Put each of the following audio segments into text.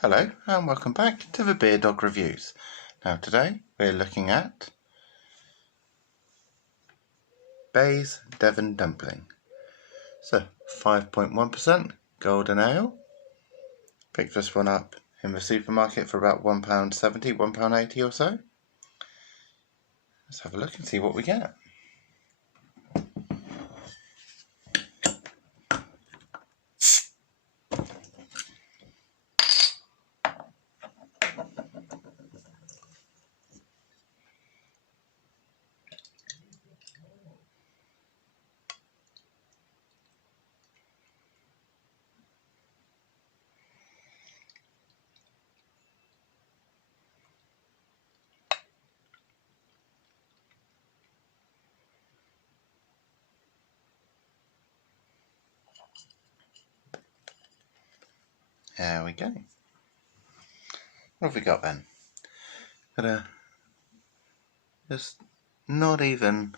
Hello and welcome back to the Beer Dog Reviews. Now today we're looking at Bays Devon Dumpling. So 5.1% golden ale. Picked this one up in the supermarket for about £1.70, £1.80 or so. Let's have a look and see what we get. There we go. What have we got then? Got just not even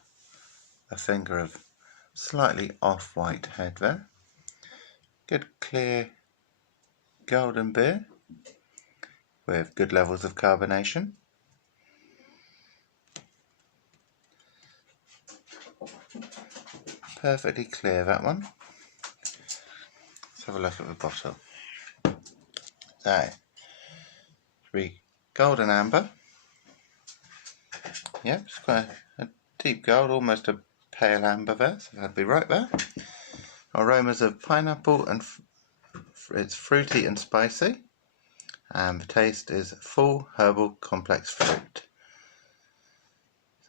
a finger of slightly off-white head there. Good clear golden beer with good levels of carbonation. Perfectly clear, that one. Let's have a look at the bottle. So, be golden amber. Yep, it's quite a deep gold, almost a pale amber there, so that'll be right there. Aromas of pineapple and it's fruity and spicy, and the taste is full herbal complex fruit.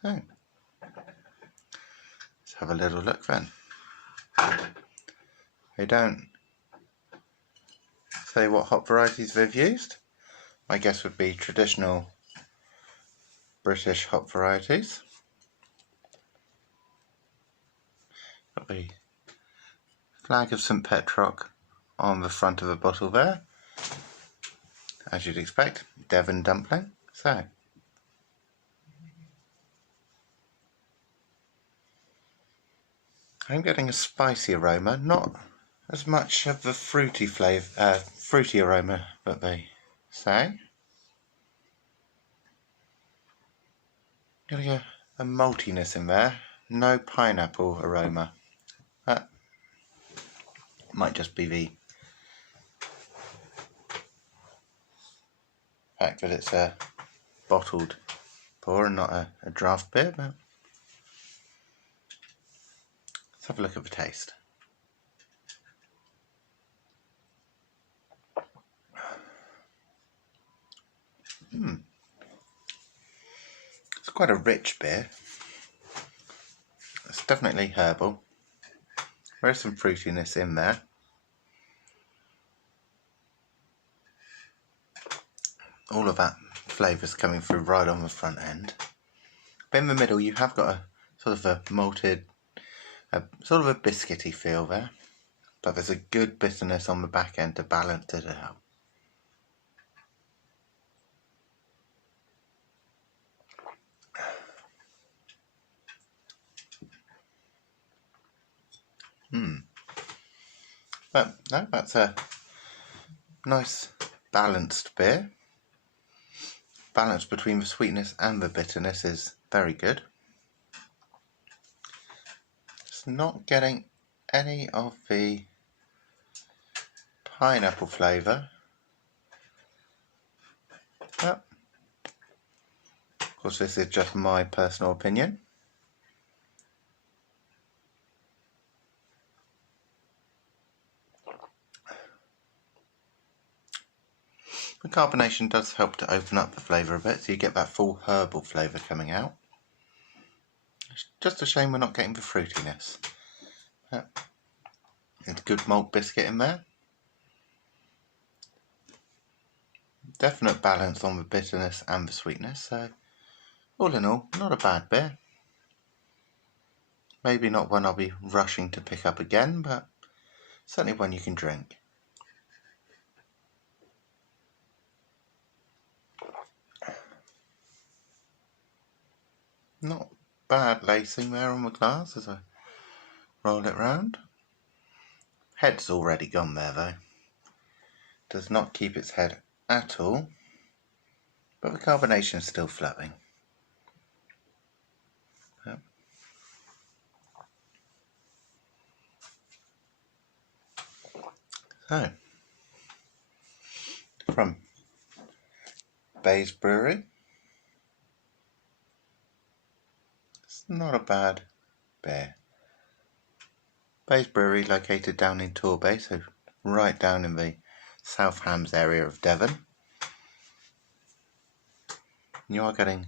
So, let's have a little look then. They don't say what hop varieties they've used. My guess would be traditional British hop varieties. Got the flag of St Petrock on the front of the bottle there. As you'd expect, Devon Dumpling. So, I'm getting a spicy aroma, not as much of the fruity aroma that they say. Getting a maltiness in there, no pineapple aroma. That might just be the fact that it's a bottled pour and not a draft beer, but let's have a look at the taste. It's quite a rich beer. It's definitely herbal. There is some fruitiness in there. All of that flavour's coming through right on the front end. But in the middle you have got a sort of a malted, sort of a biscuity feel there. But there's a good bitterness on the back end to balance it out. But no, that's a nice balanced beer. Balance between the sweetness and the bitterness is very good. It's not getting any of the pineapple flavour. But, of course, this is just my personal opinion. The carbonation does help to open up the flavour a bit, so you get that full herbal flavour coming out. It's just a shame we're not getting the fruitiness. There's a good malt biscuit in there. Definite balance on the bitterness and the sweetness, so all in all, not a bad beer. Maybe not one I'll be rushing to pick up again, but certainly one you can drink. Not bad lacing there on the glass as I roll it round. Head's already gone there though. Does not keep its head at all, but the carbonation is still flowing. Yep. So, from Bays Brewery, it's not a bad beer. Bays Brewery located down in Torbay, so right down in the South Hams area of Devon. You are getting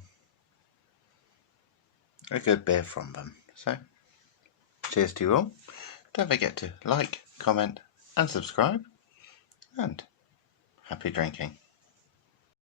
a good beer from them. So, cheers to you all. Don't forget to like, comment and subscribe, and happy drinking.